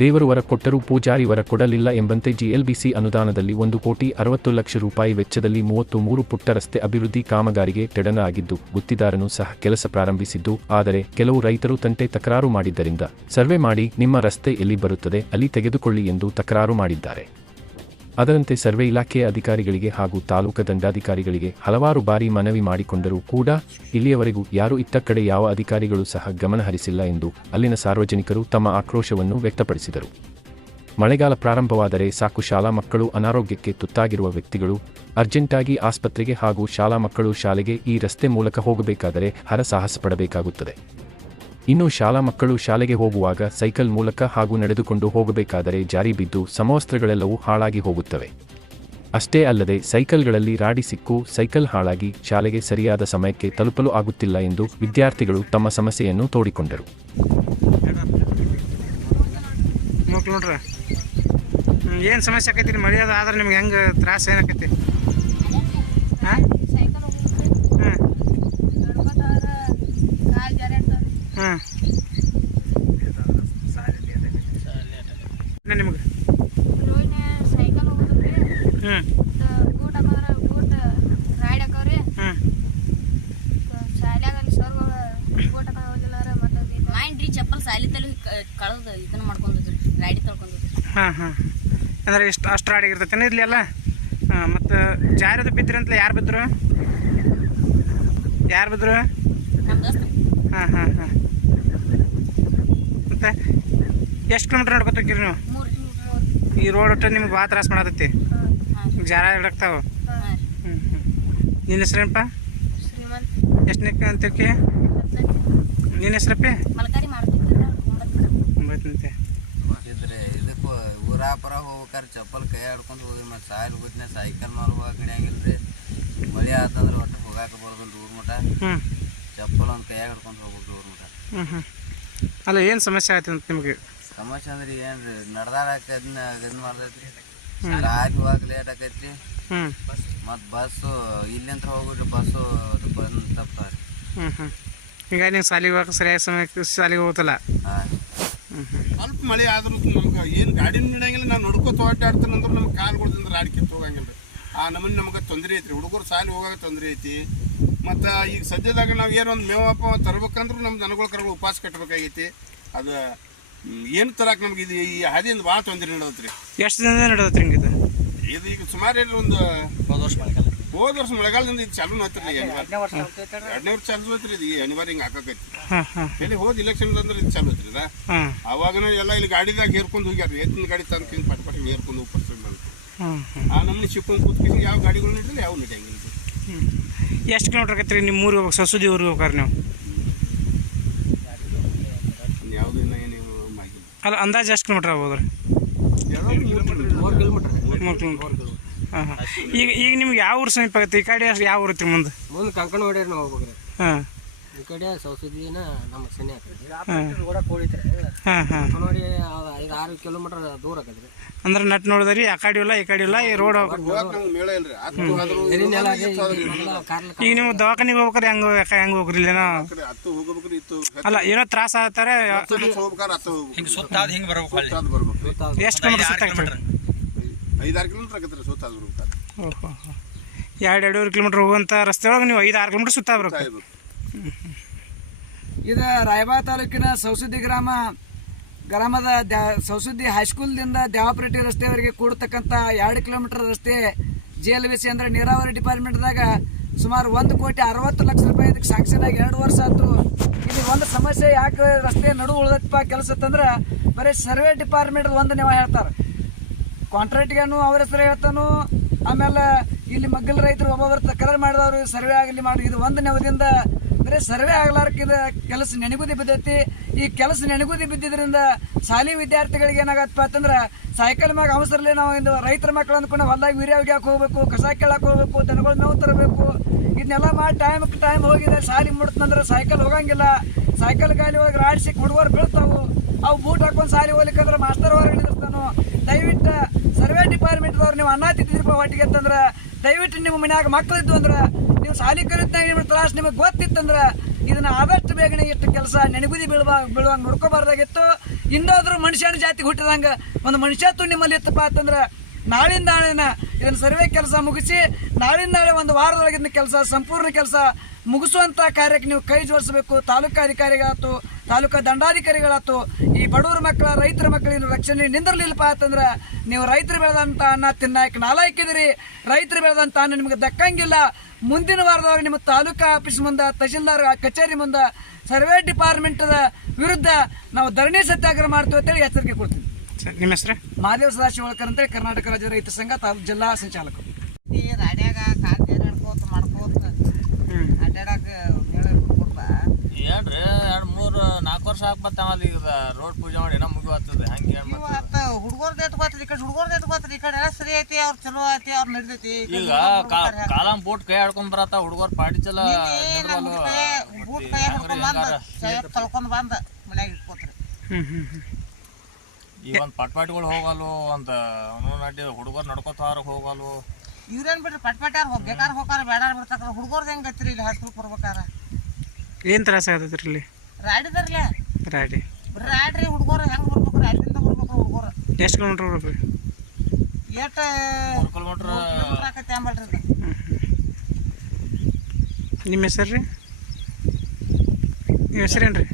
ದೇವರು ವರ ಕೊಟ್ಟರೂ ಪೂಜಾರಿ ವರ ಕೊಡಲಿಲ್ಲ ಎಂಬಂತೆ ಜಿಎಲ್ಬಿಸಿ ಅನುದಾನದಲ್ಲಿ ಒಂದು ಕೋಟಿ ಅರವತ್ತು ಲಕ್ಷ ರೂಪಾಯಿ ವೆಚ್ಚದಲ್ಲಿ ಮೂವತ್ತು ಮೂರು ಪುಟ್ಟ ರಸ್ತೆ ಅಭಿವೃದ್ಧಿ ಕಾಮಗಾರಿಗೆ ತೆಡನ ಆಗಿದ್ದು ಗುತ್ತಿದಾರನು ಸಹ ಕೆಲಸ ಪ್ರಾರಂಭಿಸಿದ್ದು, ಆದರೆ ಕೆಲವು ರೈತರು ತಂಟೆ ತಕರಾರು ಮಾಡಿದ್ದರಿಂದ, ಸರ್ವೆ ಮಾಡಿ ನಿಮ್ಮ ರಸ್ತೆ ಎಲ್ಲಿ ಬರುತ್ತದೆ ಅಲ್ಲಿ ತೆಗೆದುಕೊಳ್ಳಿ ಎಂದು ತಕರಾರು ಮಾಡಿದ್ದಾರೆ. ಅದರಂತೆ ಸರ್ವೆ ಇಲಾಖೆಯ ಅಧಿಕಾರಿಗಳಿಗೆ ಹಾಗೂ ತಾಲೂಕು ದಂಡಾಧಿಕಾರಿಗಳಿಗೆ ಹಲವಾರು ಬಾರಿ ಮನವಿ ಮಾಡಿಕೊಂಡರೂ ಕೂಡ ಇಲ್ಲಿಯವರೆಗೂ ಯಾರೂ ಇತ್ತ ಕಡೆ ಯಾವ ಅಧಿಕಾರಿಗಳು ಸಹ ಗಮನಹರಿಸಿಲ್ಲ ಎಂದು ಅಲ್ಲಿನ ಸಾರ್ವಜನಿಕರು ತಮ್ಮ ಆಕ್ರೋಶವನ್ನು ವ್ಯಕ್ತಪಡಿಸಿದರು. ಮಳೆಗಾಲ ಪ್ರಾರಂಭವಾದರೆ ಸಾಕು ಶಾಲಾ ಮಕ್ಕಳು ಅನಾರೋಗ್ಯಕ್ಕೆ ತುತ್ತಾಗಿರುವ ವ್ಯಕ್ತಿಗಳು ಅರ್ಜೆಂಟಾಗಿ ಆಸ್ಪತ್ರೆಗೆ ಹಾಗೂ ಶಾಲಾ ಮಕ್ಕಳು ಶಾಲೆಗೆ ಈ ರಸ್ತೆ ಮೂಲಕ ಹೋಗಬೇಕಾದರೆ ಹರಸಾಹಸ ಪಡಬೇಕಾಗುತ್ತದೆ ಇನ್ನು ಶಾಲಾ ಮಕ್ಕಳು ಶಾಲೆಗೆ ಹೋಗುವಾಗ ಸೈಕಲ್ ಮೂಲಕ ಹಾಗೂ ನಡೆದುಕೊಂಡು ಹೋಗಬೇಕಾದರೆ ಜಾರಿ ಬಿದ್ದು ಸಮವಸ್ತ್ರಗಳೆಲ್ಲವೂ ಹಾಳಾಗಿ ಹೋಗುತ್ತವೆ. ಅಷ್ಟೇ ಅಲ್ಲದೆ ಸೈಕಲ್ಗಳಲ್ಲಿ ರಾಡಿ ಸಿಕ್ಕು, ಸೈಕಲ್ ಹಾಳಾಗಿ ಶಾಲೆಗೆ ಸರಿಯಾದ ಸಮಯಕ್ಕೆ ತಲುಪಲು ಆಗುತ್ತಿಲ್ಲ ಎಂದು ವಿದ್ಯಾರ್ಥಿಗಳು ತಮ್ಮ ಸಮಸ್ಯೆಯನ್ನು ತೋಡಿಕೊಂಡರು. ಏನು ಸಮಸ್ಯೆ ಆಕೈತಿ ಅದು ಆದ್ರೆ ನಿಮ್ಗೆ ಹೆಂಗೆ ತ್ರಾಸ ಏನಾಕೈತಿ ಹಾಂ ಸೈಕಲ್ ಹೋಗ್ಬಿಟ್ರಿ ಹಾಂ ನಡ್ಕೋತಾರ ಕಾಲ್ ಜಾರಾಡ್ತಾವ್ರಿ ಹಾಂ ನಿಮ್ಗೆ ರೋಹಿಣಿ ಸೈಕಲ್ ಹೋಗುದ್ರಿ ಹ್ಞೂ ಬೂಟ್ ಹಾಕೋದ್ರ ಬೂಟ್ ರೈಡ್ ಹಾಕೋರಿ ಹ್ಞೂ ಶಾಲ್ಯಾಗ ಅಲ್ಲಿ ಸರ್ಗಳು ಬೂಟ್ ಹಾಕೊಂಡು ಹೋಗಿಲ್ಲ ಮತ್ತೆ ಮೈಂಡ್ ರೀ ಚಪ್ಪಲ್ ಸಾಲಿ ತಲೆ ಕಳೆದು ಇದನ್ನ ಮಾಡ್ಕೊಂಡ್ರಿ ಗಾಡಿ ಹಾಂ ಹಾಂ. ಅಂದ್ರೆ ಇಷ್ಟು ಅಷ್ಟು ರಾಡಿಗಿರ್ತೈತೆ ಇರ್ಲಿ ಅಲ್ಲ ಹಾಂ ಮತ್ತು ಜಾರದು ಬಿದ್ರಿ? ಅಂತಲೇ ಯಾರು ಬಿದ್ರು? ಯಾರು ದೋಸ್ತ. ಹಾಂ ಹಾಂ ಹಾಂ. ಮತ್ತು ಎಷ್ಟು ಕಿಲೋಮೀಟ್ರ್ ನಡ್ಕೊತ ಹೋಗಿರಿ ನೀವು? ಈ ರೋಡ್ ಒಟ್ಟು ನಿಮ್ಗೆ ಭಾಳ ತ್ರಾಸ ಮಾಡತೈತಿ ಜಾರ ಹಿಡಕ್ತಾವ ಹ್ಞೂ ಹ್ಞೂ ನಿನ್ನ ಹೆಸ್ರೇನಪ್ಪ ಎಷ್ಟು ಎಷ್ಟನೇ ಅಂತಿರ್ಕಿ ನಿನ್ನ ಹೆಸ್ರಪ್ಪಿ ಒಂಬತ್ತಂತೆ ಇದ್ರೆ ಇದಕ್ಕೂ ಊರಾಪುರ ಹೋಗ್ಬೇಕಾರೆ ಚಪ್ಪಲ್ ಕೈ ಆಡ್ಕೊಂಡು ಹೋಗಿ ಮತ್ತು ಸಾಯಲ್ ಹೋಗ್ತೀನಿ ಸೈಕಲ್ ಮಾರುವ ಕಡಿಯಾಗಿಲ್ರಿ ಮಳೆ ಆತಂದ್ರೆ ಒಟ್ಟು ಹೋಗಾಕ ಬರೋದು ಊರ್ ಮಟ ಹ್ಞೂ ಚಪ್ಪಲ್ ಒಂದು ಕೈಯಾಗ ಹಿಡ್ಕೊಂಡು ಹೋಗ್ಬೇಕು ಊರ್ಮಠ ಹ್ಞೂ ಹ್ಞೂ ಅಲ್ಲ ಏನು ಸಮಸ್ಯೆ ಆಯ್ತು ಅಂತ ನಿಮಗೆ? ಸಮಸ್ಯೆ ಅಂದ್ರೆ ಏನು ರೀ ನಡ್ದಾಡಕ್ಕೆ ಅದನ್ನ ಇದನ್ನ ಮಾಡ್ತೈತ್ರಿ ಲಾರಿ ಹೋಗಕ್ಕೆ ಲೇಟ್ ಆಕೈತ್ರಿ ಹ್ಞೂ ಮತ್ತು ಬಸ್ಸು ಇಲ್ಲಿಂದ ಹೋಗ್ಬಿಟ್ಟು ಬಸ್ಸು ಬಂದು ತಪ್ಪ ಹ್ಞೂ ಹ್ಞೂ ಹೀಗಾಗಿ ನೀವು ಸಾಲಿಗೆ ಹೋಗಕ್ಕೆ ಸರಿಯಾದ ಸಮಯಕ್ಕೆ ಸಾಲಿಗೆ ಹೋಗುತ್ತಲ್ಲ ಹಾಂ. ಸ್ವಲ್ಪ ಮಳೆ ಆದ್ರೂ ನಮ್ಗೆ ಏನು ಗಾಡಿನ ನಡೆಯಂಗಿಲ್ಲ ನಡ್ಕೋ ನಡ್ಕೋತ ಆಡ್ತೀನಿ ಅಂದ್ರೆ ನಮ್ಗೆ ಕಾಲ್ಗಳಿಂದ ರಾಡಿ ಕಿತ್ತು ಹೋಗಂಗಿಲ್ಲ ರೀ ಆ ನಮೂನೆ ನಮಗೆ ತೊಂದರೆ ಐತ್ರಿ. ಹುಡುಗರು ಸಾಲಿ ಹೋಗೋಕೆ ತೊಂದರೆ ಐತಿ. ಮತ್ತು ಈಗ ಸದ್ಯದಾಗ ನಾವು ಏನೊಂದು ಒಂದು ಮೇವಪ್ಪ ತರ್ಬೇಕಂದ್ರೂ ನಮ್ಮ ದನಗಳ ಕರ್ಗಳು ಉಪವಾಸ ಕಟ್ಟಬೇಕಾಗೈತಿ ಅದು ಏನು ತರಕ್ಕೆ ನಮ್ಗೆ ಇದು ಈ ಹಾದಿಯಿಂದ ಭಾಳ ತೊಂದರೆ ನಡೆದತ್ರಿ. ಎಷ್ಟು ದಿನದಿಂದ ನಡೆದತ್ರಿ ಹಿಂಗಿದು ಇದು? ಈಗ ಸುಮಾರು ಏನು ಒಂದು ಹೋದ ವರ್ಷ ಮಳೆಗಾಲದಿಂದ ಇದು ಚಾಲು ಹತ್ತಿರ ಎರಡನೇ ವರ್ಷ ಚಾಲು ಐತ್ರಿ ಇದು ಅನಿವಾರ್ಯ ಹಿಂಗೆ ಹಾಕಕೈತಿ ಎಲ್ಲಿ ಹೋದ ಇಲೆಕ್ಷನ್ ಅಂದ್ರೆ ಇದು ಚಾಲು ಐತ್ರಿ ರೀ ಅದ ಅವಾಗನ ಎಲ್ಲ ಇಲ್ಲಿ ಗಾಡಿದಾಗ ಹೇರ್ಕೊಂಡು ಹೋಗ್ಯಾರ ಎತ್ತಿನ ಗಾಡಿ ತಂದು ಹಿಂಗೆ ಪಟ್ ಪಟ್ ಹೇರ್ಕೊಂಡು ಹೋಗಿ ಪರ್ಸೆಂಟ್ ಆ ನಮ್ಮನೆ ಶಿಪ್ಪಂಗೆ ಕೂತ್ಕೊಂಡು ಯಾವ ಗಾಡಿಗಳು ನಡೆಯಲ್ಲ ಯಾವ ನಡೆಯಂಗಿಲ್ಲ ಎಷ್ಟು ಕಿಲೋಮೀಟ್ರ್ ಆಗತ್ತೆ ರೀ ನಿಮ್ಮ ಊರಿಗೆ ಹೋಗ್ಬೇಕು? ಸಸುದಿ ಊರಿಗೆ ಹೋಗಾರ ನೀವು? ಯಾವುದು ಏನು ಅಲ್ಲ ಅಂದಾಜು ಎಷ್ಟು ಕಿಲೋಮೀಟ್ರ್ ಆಗ್ಬೋದು ರೀ? ಮೂರು ಕಿಲೋಮೀಟ್ರ್ ಹಾಂ ಹಾಂ ಈಗ ಈಗ ನಿಮ್ಗೆ ಯಾವ ಊರು ಸಮೀಪ ಆಗುತ್ತೆ? ಈ ಕಡೆ ಅಷ್ಟು ಯಾವ ಊರು ಐತ್ರಿ ಮುಂದೆ? ಮುಂದೆ ಕಂಕಣ ಹೊಡ್ಯಾರ ನಾವು ಹೋಗ್ಬೇಕ್ರಿ ಹಾಂ ಕಡೆ ಸೌಸದಿನ ನಮ್ಮ ಸನಿ ಆಕೈತಿ ಹಾಂ ಹಾಂ ಹಾಂ ನೋಡಿ ಐದು ಆರು ಕಿಲೋಮೀಟರ್ ದೂರ ಆಗದ್ರಿ ಅಂದ್ರೆ ನಟ್ ನೋಡಿದ್ರಿ ಆ ಕಡೆ ಇಲ್ಲ ಈ ಕಡೆ ಇಲ್ಲ ಈ ರೋಡ್ ಈಗ ನೀವು ದವಾಖಾನಿಗೆ ಹೋಗ್ರಿ ಹೆಂಗೆ ಹೆಂಗ್ ಹೆಂಗೆ ಹೋಗ್ರಿ ಇಲ್ಲೇನೋ? ಹೋಗ್ಬೇಕ್ರಿ ಅಲ್ಲ ಏನೋ ತ್ರಾಸ ಆಗ್ತಾರೆ ಹತ್ತು ನಿಮಿಷ ಹೋಗ್ಬೇಕಾರೆ ಹತ್ತು ಹೋಗ್ಬೇಕು. ಸುತ್ತಾದ ಹಿಂಗೆ ಬರ್ಬೇಕು ಅಲ್ಲಿ. ಸುತ್ತಾದ್ ಬರ್ಬೇಕು. ಎಷ್ಟು ಕಿಲೋಮೀಟರ್ ಸುತ್ತಾಗ್ತದೆ ಐದಾರು ಕಿಲೋಮೀಟರ್ ಆಗತ್ತೆ ಸುತ್ತ ಓಹೋ ಎರಡು ಎರಡೂವರೆ ಕಿಲೋಮೀಟ್ರ್ ಹೋಗುವಂಥ ರಸ್ತೆ ಒಳಗೆ ನೀವು ಐದು ಆರು ಕಿಲೋಮೀಟ್ರ್ ಸುತ್ತಾ ಬರ್ಬೇಕು ಇದು ರಾಯಬಾ ತಾಲೂಕಿನ ಸೌಸುದ್ದಿ ಗ್ರಾಮ, ಗ್ರಾಮದ ದ್ಯಾ, ಸೌಸುದ್ದಿ ಹೈಸ್ಕೂಲ್ದಿಂದ ದ್ಯಾವಪೇಟೆ ರಸ್ತೆಯವರೆಗೆ ಕೂಡತಕ್ಕಂಥ ಎರಡು ಕಿಲೋಮೀಟರ್ ರಸ್ತೆ ಜಿ ಎಲ್ ವಿ ಸಿ ಅಂದರೆ ನೀರಾವರಿ ಡಿಪಾರ್ಟ್ಮೆಂಟ್ದಾಗ ಸುಮಾರು ಒಂದು ಕೋಟಿ ಅರವತ್ತು ಲಕ್ಷ ರೂಪಾಯಿ ಇದಕ್ಕೆ ಸ್ಯಾಂಕ್ಷನ್ ಆಗಿ ಎರಡು ವರ್ಷ ಆಯ್ತು. ಇಲ್ಲಿ ಒಂದು ಸಮಸ್ಯೆ ಯಾಕೆ ರಸ್ತೆ ನಡು ಉಳಿದಪ್ಪ ಕೆಲಸ ಅಂತಂದ್ರೆ ಬರೀ ಸರ್ವೆ ಡಿಪಾರ್ಟ್ಮೆಂಟ್ ಒಂದು ನೀವು ಹೇಳ್ತಾರೆ. ಕಾಂಟ್ರಾಕ್ಟ್ಗೇನು ಅವ್ರ ಹೆಸರು ಹೇಳ್ತಾನು. ಆಮೇಲೆ ಇಲ್ಲಿ ಮಗ್ಗಲ್ ರೈತರು ಒಬ್ಬೊಬ್ಬರ ತಕರಾರು ಮಾಡಿದವರು ಸರ್ವೆ ಆಗಲಿ ಮಾಡಿ. ಇದು ಒಂದು ನೆವದಿಂದ ಬರೀ ಸರ್ವೆ ಆಗ್ಲಾರ್ಕ ಕೆಲಸ ನೆನಗುದಿ ಬಿದ್ದೈತಿ. ಈ ಕೆಲಸ ನೆನಗುದಿ ಬಿದ್ದಿದ್ರಿಂದ ಶಾಲಿ ವಿದ್ಯಾರ್ಥಿಗಳಿಗೆ ಏನಾಗತ್ತಪ್ಪ ಅಂತಂದ್ರೆ ಸೈಕಲ್ ಮ್ಯಾಗ ಅವಸರಲಿ ನಾವು ಇದು ರೈತರ ಮಕ್ಕಳು ಅಂದ್ಕೊಂಡು ಹೊಲ್ದಾಗ ವೀರ್ಯ ಒಗ್ಯಾಕೆ ಹೋಗ್ಬೇಕು, ಕಸ ಕೇಳಕ್ಕೆ ಹೋಗ್ಬೇಕು, ದನಗಳು ಮೇವು ತರಬೇಕು. ಇದನ್ನೆಲ್ಲ ಮಾಡಿ ಟೈಮ್ ಟೈಮ್ ಹೋಗಿದೆ ಶಾಲಿ ಮುಡ್ತಂದ್ರೆ ಸೈಕಲ್ ಹೋಗಂಗಿಲ್ಲ. ಸೈಕಲ್ ಗಾಲಿ ಹೋಗಿ ರಾಡ್ಸಿಕ್ ಹುಡುಗರು ಬೀಳ್ತಾವು. ಅವು ಬೂಟ್ ಹಾಕೊಂಡು ಸಾಲಿ ಹೋಗ್ಲಿಕ್ಕಂದ್ರೆ ಮಾಸ್ತರ್ ಹೊರಗೆ ನಿಂದಿರ್ತಾನು ದಯವಿಟ್ಟು ಸರ್ವೆ ಡಿಪಾರ್ಟ್ಮೆಂಟ್ದವ್ರು ನೀವು ಅನ್ನ ತಿಂತಿದ್ರಪ್ಪ ಒಟ್ಟಿಗೆ ಅಂತಂದ್ರೆ ದಯವಿಟ್ಟು ನಿಮ್ಮ ಮನ್ಯಾಗ ಮಕ್ಕಳು ಇದ್ದು ಅಂದ್ರೆ ನೀವು ಸಾಲಿ ಕಲಿತಾಗ ನಿಮ್ಮ ತ್ರಾಸು ನಿಮಗೆ ಗೊತ್ತಿತ್ತಂದ್ರೆ ಇದನ್ನ ಆದಷ್ಟು ಬೇಗನೆ ಇಷ್ಟು ಕೆಲಸ ನೆನಗುದಿ ಬೀಳುವ ಬೀಳುವಂಗೆ ನೋಡ್ಕೋಬಾರ್ದಾಗಿತ್ತು ಇಂದಾದ್ರೂ ಮನುಷ್ಯನ ಜಾತಿ ಹುಟ್ಟಿದಂಗ ಒಂದು ಮನುಷ್ಯ ತು ನಿಮ್ಮಲ್ಲಿ ಇತ್ತಪ್ಪ ಅಂತಂದ್ರೆ ನಾಳಿಂದ ನಾಳಿನ ಇದನ್ನ ಸರ್ವೆ ಕೆಲಸ ಮುಗಿಸಿ ನಾಳಿಂದ ನಾಳೆ ಒಂದು ವಾರದೊಳಗಿನ ಕೆಲಸ, ಸಂಪೂರ್ಣ ಕೆಲಸ ಮುಗಿಸುವಂತ ಕಾರ್ಯಕ್ಕೆ ನೀವು ಕೈ ಜೋಡಿಸಬೇಕು. ತಾಲೂಕಾ ಅಧಿಕಾರಿಗಳಾತು ತಾಲೂಕಾ ದಂಡಾಧಿಕಾರಿಗಳಾತು ಈ ಬಡವರ ಮಕ್ಕಳ ರೈತರ ಮಕ್ಕಳಿನ ರಕ್ಷಣೆ ನಿಂದಿರ್ಲಿಲ್ಲಪ್ಪ ಅಂತಂದ್ರೆ ನೀವು ರೈತರು ಬೆಳೆದಂತ ಅನ್ನ ತಿನ್ನಾಕ ನಾಲಾಯ್ಕಿದಿರಿ. ರೈತರು ಬೆಳೆದಂತ ಅನ್ನ ನಿಮ್ಗೆ ದಕ್ಕಂಗಿಲ್ಲ. ಮುಂದಿನ ವಾರದಾಗ ನಿಮ್ಮ ತಾಲೂಕಾ ಆಫೀಸ್ ಮುಂದೆ ತಹಶೀಲ್ದಾರ್ ಕಚೇರಿ ಮುಂದೆ ಸರ್ವೆ ಡಿಪಾರ್ಟ್ಮೆಂಟ್ ವಿರುದ್ಧ ನಾವು ಧರಣಿ ಸತ್ಯಾಗ್ರಹ ಮಾಡ್ತೀವಿ ಅಂತೇಳಿ ಎಚ್ಚರಿಕೆ ಕೊಡ್ತೀವಿ ಸರ್ ನಿಮ್ಮ ಹೆಸರು? ಮಹಾದೇವ ಸದಾಶಿವಳ್ಕರ್ ಅಂತೇಳಿ ಕರ್ನಾಟಕ ರಾಜ್ಯ ರೈತ ಸಂಘ ತಾಲೂಕು ಜಿಲ್ಲಾ ಸಂಚಾಲಕರು ನಾಲ್ಕು ವರ್ಷ ಹಾಕ್ಬತ್ತಾವಲ್ಲ ಈಗ ರೋಡ್ ಪೂಜೆ ಮಾಡಿ ಏನೋ ಹಂಗೆ ಹುಡುಗರ್ದು ಎತ್ಕೋತ್ರಿ ಈ ಕಡೆ ಹುಡುಗರ್ದು ಎತ್ಕೋತ್ರಿ ಈ ಕಡೆ ಎಲ್ಲ ಸರಿ ಐತಿ ಅವ್ರು ಚಲೋ ಐತಿ ಅವ್ರು ನಡ್ದೈತಿ ಈಗ ಕಾಲಂ ಬೂಟ್ ಕೈ ಆಡ್ಕೊಂಡ್ ಬರತ್ತ ಹುಡುಗರ್ ಪಾಟಿ ಚಲ ಬೂಟ್ ಕೈ ಹಿಡ್ಕೊಂಡ್ ಬಂದ ತೊಳ್ಕೊಂಡ್ ಬಂದ ಮನ್ಯಾಗ ಇಟ್ಕೋತ್ರಿ. ಹ್ಞೂ ಹ್ಞೂ ಹ್ಞೂ ಈಗ ಒಂದ್ ಪಟ್ಪಾಟಿಗಳು ಹೋಗಲ್ವು ಒಂದ್ ನಡ್ಡಿ ಹುಡುಗರು ನಡ್ಕೋತಾರ ಹೋಗಲ್ವು? ಇವ್ರೇನ್ ಬಿಡ್ರಿ ಪಟ್ ಹೋಗ್ಬೇಕಾರ ಬೇಕಾರ್ ಹೋಗಾರ ಬೇಡ ಬಿಡ್ತಾರ ಹುಡುಗರ್ದ ಹೆಂಗ್ ಐತ್ರಿ ಇಲ್ಲಿ ಹಾಸ್ಪಿಟ್ಲ್ ಬರ್ಬೇಕಾರ ಏನು ತ್ರಾಸ ಆಗತ್ರಿ ಇಲ್ಲಿ? ರಾಡಿದಾರ್ಲೆ? ರಾಡಿ. ರಾಡ್ರಿ ಹುಡುಗರು ಹೆಂಗೆ ಬರ್ಬೇಕು? ರಾಡಿಂದ ಬರ್ಬೇಕು ಹುಡುಗರು? ಎಷ್ಟು ಕಿಲೋಮೀಟ್ರ್ ಬರ್ಬೇಕು? ಎಷ್ಟು ಕಿಲೋಮೀಟರ್ ಅಂಬಲ್ರಿ. ನಿಮ್ಮ ಹೆಸರು ರೀ ನಿಮ್ಮ ಹೆಸರೇನು ರೀ